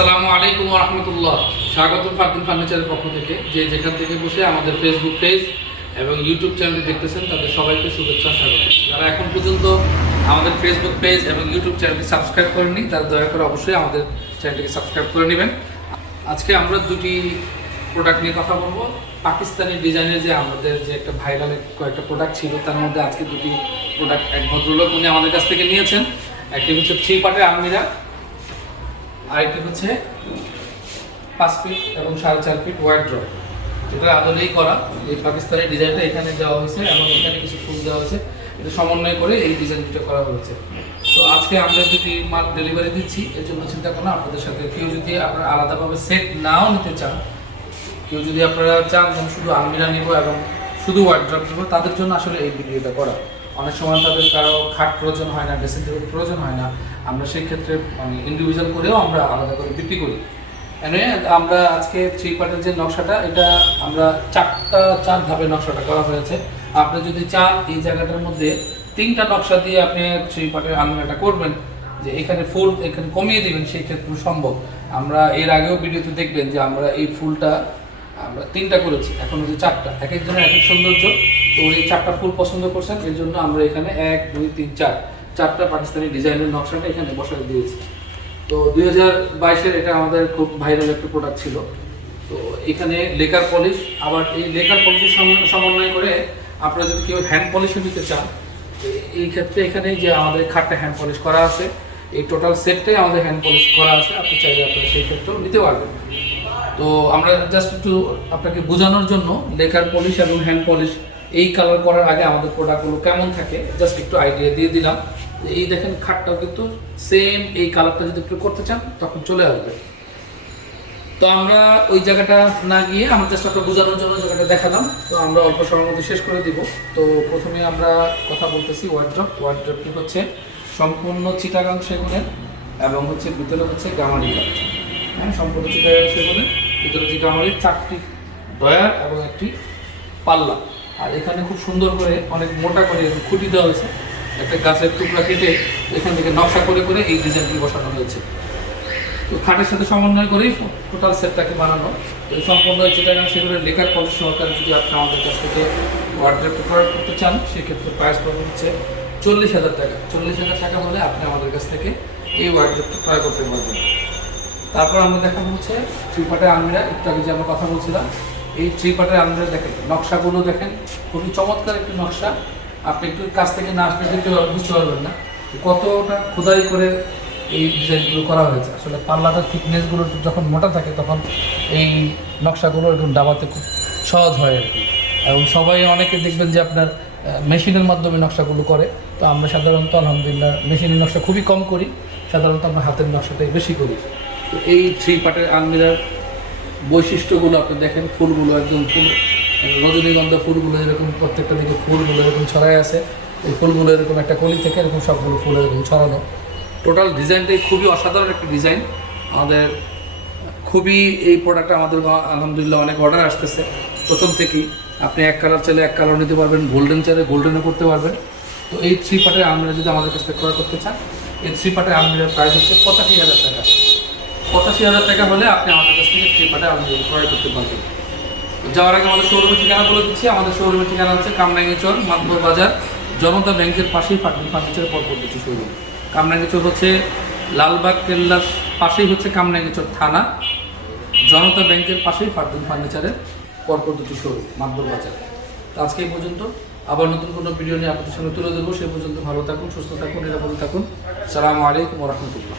আসসালামু আলাইকুম রহমতুল্লাহ। স্বাগত ফারদিন ফার্নিচারের পক্ষ থেকে। যে যেখান থেকে বসে আমাদের ফেসবুক পেজ এবং ইউটিউব চ্যানেলটি দেখতেছেন, তাদের সবাইকে শুভেচ্ছা, স্বাগত। যারা এখন পর্যন্ত আমাদের ফেসবুক পেজ এবং ইউটিউব চ্যানেলটি সাবস্ক্রাইব করেননি, তারা দয়া করে অবশ্যই আমাদের চ্যানেলটিকে সাবস্ক্রাইব করে নেবেন। আজকে আমরা দুটি প্রোডাক্ট নিয়ে কথা বলব। পাকিস্তানি ডিজাইনের যে আমাদের যে একটা ভাইরাল কয়েকটা প্রোডাক্ট ছিল, তার মধ্যে আজকে দুটি প্রোডাক্ট এক ভদ্রলোক উনি আমাদের কাছ থেকে নিয়েছেন। একটি হচ্ছে থ্রি পার্টের আলমিরা। আরেকটি হচ্ছে পাঁচ ফিট এবং সাড়ে চার ফিট ওয়াইড ড্রপ এটা আদলেই করা। এই পাকিস্তানের ডিজাইনটা এখানে দেওয়া হয়েছে এবং এখানে কিছু ফুল দেওয়া হয়েছে। এটা সমন্বয় করে এই ডিজাইন দুটো করা হয়েছে। তো আজকে আমরা যদি মাল ডেলিভারি দিচ্ছি। এর জন্য চিন্তা করুন আপনাদের সাথে কেউ যদি আপনারা আলাদাভাবে সেট নাও নিতে চান, কেউ যদি আপনারা চান শুধু আলমিরা নিব এবং শুধু ওয়ার্ড্রপ নেব, তাদের জন্য আসলে এই ভিডিওটা করা। অনেক সময় তাদের কারও খাট প্রয়োজন হয় না ড্রেসিং টেবিল প্রয়োজন হয় না। আমরা সেই ক্ষেত্রে মানে ইন্ডিভিজুয়াল করেও আমরা আলাদা করে বিক্রি করি। আমরা আজকে থ্রি পার্টের যে নকশাটা, এটা আমরা চারটা, চার ধাপে নকশাটা করা হয়েছে। আপনি যদি চান, এই জায়গাটার মধ্যে তিনটা নকশা দিয়ে আপনি থ্রি পার্টের আলমিরাটা করবেন, যে এখানে ফুল এখানে কমিয়ে দিবেন, সেই ক্ষেত্রে সম্ভব। আমরা এর আগেও ভিডিওতে দেখবেন যে আমরা এই ফুলটা আমরা তিনটা করেছি, এখন হচ্ছে চারটা। এক একজনের এক এক সৌন্দর্য। উনি চারটা ফুল পছন্দ করছেন, এর জন্য আমরা এখানে এক, দুই, তিন, চার। চারটা পাকিস্তানি ডিজাইনের নকশাটা এখানে বসায় দিয়েছি। তো দুই হাজার বাইশের এটা আমাদের খুব ভাইরাল একটা প্রোডাক্ট ছিল। তো এখানে লেকার পলিশ, আবার এই লেকার পলিশের সমন্বয় করে আপনারা যদি কেউ হ্যান্ড পলিশও নিতে চান, তো এই ক্ষেত্রে এখানে যে আমাদের খাটটা হ্যান্ড পলিশ করা আছে, এই টোটাল সেটটাই আমাদের হ্যান্ড পলিশ করা আছে। আপনি চাইলে আপনারা সেই ক্ষেত্রেও নিতে পারবেন। তো আমরা জাস্ট একটু আপনাকে বোঝানোর জন্য লেকার পলিশ এবং হ্যান্ড পলিশ এই কালার করার আগে আমাদের প্রোডাক্টগুলো কেমন থাকে জাস্ট একটু আইডিয়া দিয়ে দিলাম। এই দেখেন খাটটাও কিন্তু সেম এই কালারটা যদি একটু করতে চান, তখন চলে আসবে। তো আমরা ওই জায়গাটা না গিয়ে আমরা জাস্ট আপনার বোঝানোর জন্য জায়গাটা দেখালাম। তো আমরা অল্প সময়ের মধ্যে শেষ করে দিব। তো প্রথমে আমরা কথা বলতেছি ওয়ার্ড্রপ ওয়ার্ড্রপটি হচ্ছে সম্পূর্ণ চিটাগাং সেগুনের এবং হচ্ছে ভিতরে হচ্ছে গামারি কাঠ হ্যাঁ সম্পূর্ণ চিটাগাং সেগুনের, ভিতরে হচ্ছে গামারির চারটি ডয়ার এবং একটি পাল্লা। আর এখানে খুব সুন্দর করে অনেক মোটা করে খুঁটি দেওয়া হয়েছে। একটা গাছের টুকরা কেটে এখান থেকে নকশা করে করে এই ডিজাইনটি বসানো হয়েছে। তো খাটের সাথে সমন্বয় করেই টোটাল সেটটাকে বানানো। এই সম্পূর্ণ চিটাগাং সেগুলো লেখার পলিশ সহকারে যদি আপনি আমাদের কাছ থেকে ওয়ার্ড্রপ প্রোডাক্ট করতে চান, সেক্ষেত্রে প্রাইস পড়বে হচ্ছে চল্লিশ হাজার টাকা। চল্লিশ হাজার টাকা হলে আপনি আমাদের কাছ থেকে এই ওয়ার্ড্রপটা ক্রয় করতে পারবেন। তারপর আমরা দেখাবো হচ্ছে পার্টের আলমিরা। একটু আগে যে আমরা কথা বলছিলাম এই থ্রি পার্টের আলমিরা দেখেন, নকশাগুলো দেখেন, খুবই চমৎকার একটি নকশা। আপনি একটু কাছ থেকে না আসলে দেখতে বুঝতে পারবেন না কতটা খোদাই করে এই ডিজাইনগুলো করা হয়েছে। আসলে পাল্লাটার থিকনেসগুলো যখন মোটা থাকে তখন এই নকশাগুলো একটু দাবাতে খুব সহজ হয় আর কি। এবং সবাই অনেকে দেখবেন যে আপনার মেশিনের মাধ্যমে নকশাগুলো করে। তো আমরা সাধারণত আলহামদুলিল্লাহ মেশিনের নকশা খুবই কম করি, সাধারণত আমরা হাতের নকশাটাই বেশি করি। তো এই থ্রি পার্টের আলমিরার বৈশিষ্ট্যগুলো আপনি দেখেন, ফুলগুলো একদম ফুল, রজনীগন্ধা ফুলগুলো এরকম প্রত্যেকটা দিকে ফুলগুলো এরকম ছড়ায় আছে, এই ফুলগুলো এরকম একটা কলি থেকে এরকম সবগুলো ফুল এরকম ছড়ানো। টোটাল ডিজাইনটাই খুবই অসাধারণ একটি ডিজাইন। আমাদের খুবই এই প্রোডাক্টটা আমাদের আলহামদুলিল্লাহ অনেক অর্ডার আসতেছে। প্রথম থেকেই আপনি এক কালার চাইলে এক কালার নিতে পারবেন গোল্ডেন চাইলে গোল্ডেনও করতে পারবেন। তো এই থ্রি পার্টের আলমিরা যদি আমাদের কাছ থেকে ক্রয় করতে চান, এই থ্রি পার্টের আলমিরার প্রাইস হচ্ছে পঁচাশি হাজার টাকা। পঁচাশি হাজার টাকা হলে আপনি আমাদের কাছ থেকে পার্টের আলমিরা ক্রয় করতে পারবেন। যাওয়ার আগে আমাদের শোরুমের ঠিকানা বলে দিচ্ছি। আমাদের শোরুমের ঠিকানা হচ্ছে কামরাঙ্গি চর মাতবর বাজার, জনতা ব্যাংকের পাশেই ফার্টিন ফার্নিচারের পরপর দুটি শোরুম কামরাঙ্গি চর হচ্ছে লালবাগ, কেল্লার পাশেই হচ্ছে কামরাঙ্গি চর থানা। জনতা ব্যাংকের পাশেই ফার্টিন ফার্নিচারের পরপর দুটি শোরুম মাতবর বাজার। তো আজকে এই পর্যন্ত। আবার নতুন কোনো ভিডিও নিয়ে আপনাদের সঙ্গে তুলে দেবো সে পর্যন্ত ভালো থাকুন, সুস্থ থাকুন, নিরাপদে থাকুন। সালামু আলাইকুম রহমতুল্লাহ।